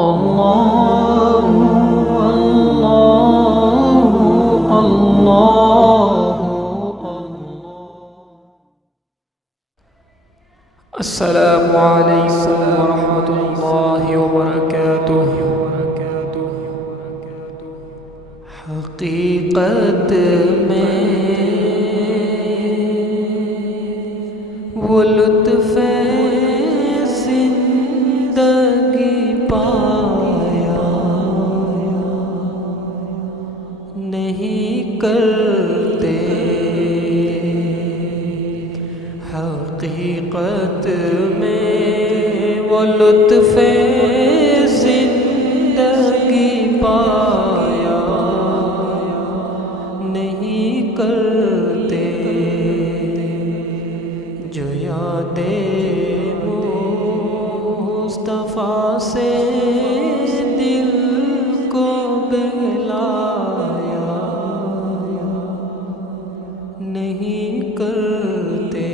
اللہ اللہ اللہ۔ السلام علیکم ورحمۃ اللہ وبرکاتہ۔ حقیقت میں وہ لطف زندگی پایا نہیں کرتے، حقیقت میں وہ لطف زندگی پایا نہیں کرتے، جو یاد مصطفیٰ سے دل کو بہلایا نہیں کرتے۔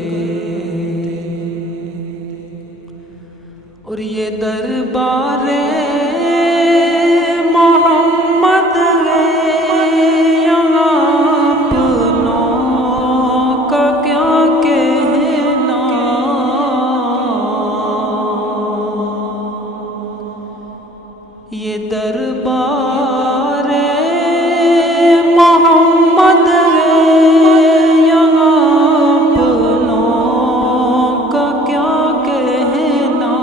اور یہ دربار محمد ہے، یہاں اپنوں کا کیا کہنا، یہ دربار محمد ہے، یہاں اپنوں کا کیا کہنا،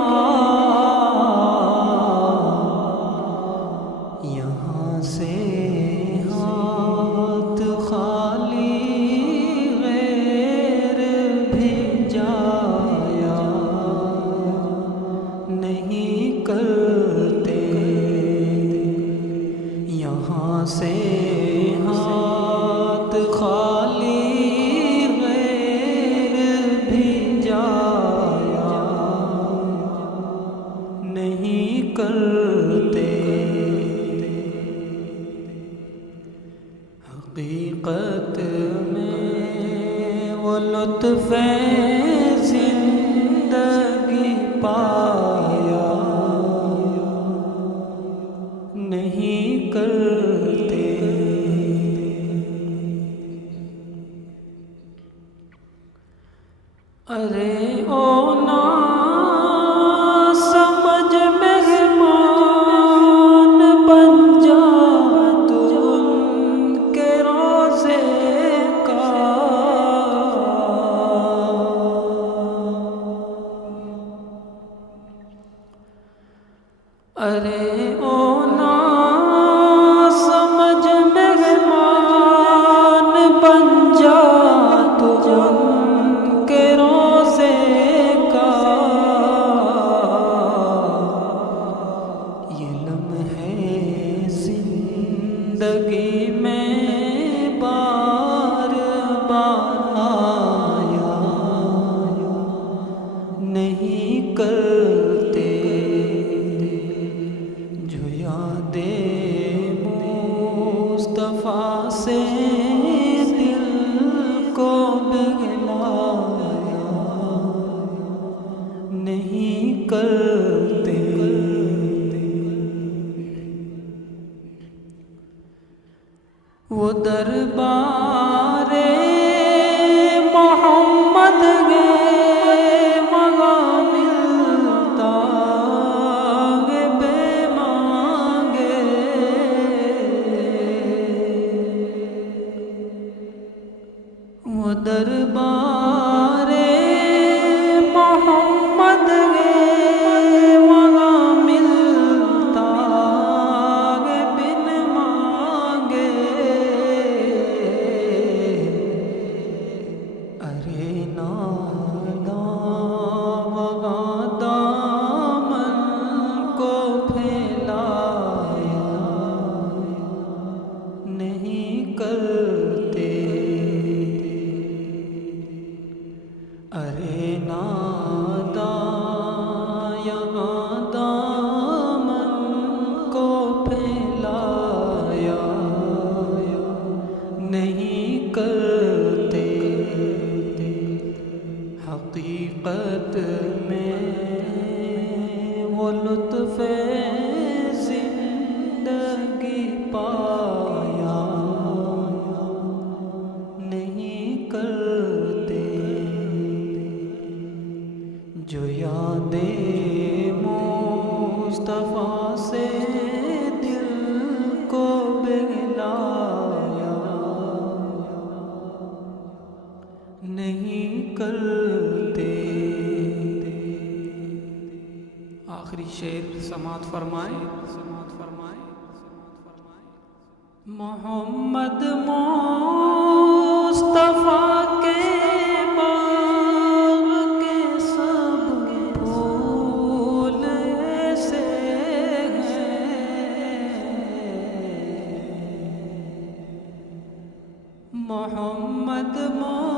یہاں سے ہاتھ خالی غیر بھی جایا نہیں کرتے، یہاں سے ہاتھ خالی غیر بھی جایا نہیں کرتے۔ حقیقت میں وہ لطف زندگی پایا نہیں کرتے۔ ارے او نا سمجھ مہمان بن جا تو ان کے روزے کا، ارے او نا سمجھ مہمان بن جا تو ان کے روزے کا، یہ لمحے زندگی میں بار بار آیا نہیں کرتے، جو یاد مصطفیٰ سے دل کو بہلایا نہیں کرتے۔ وہ دربار محمد ہے، وہاں ملتا ہے بے مانگے، وہ دربار محمد ہے، وہاں ملتا ہے بن مانگے، مصطفیٰ سے دل کو بہلایا نہیں کرتے. آخری شعر سماعت فرمائیں. محمد مصطفیٰ کے باغ کے سب پھول ایسے ہیں. محمد مصطفیٰ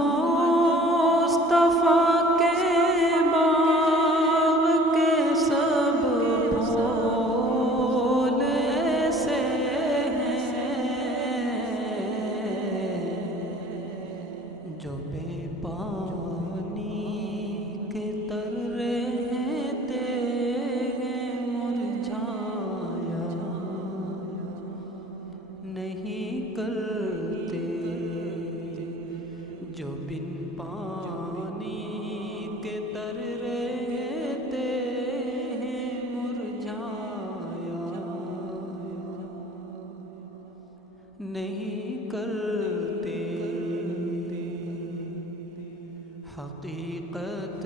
کے باغ کے سب پھول ایسے جو بے پانی کے تر رہتے ہیں مرجھایا نہیں کرتے. جو بن پانی کے تر رہتے ہیں مرجھایا نہیں کرتے. حقیقت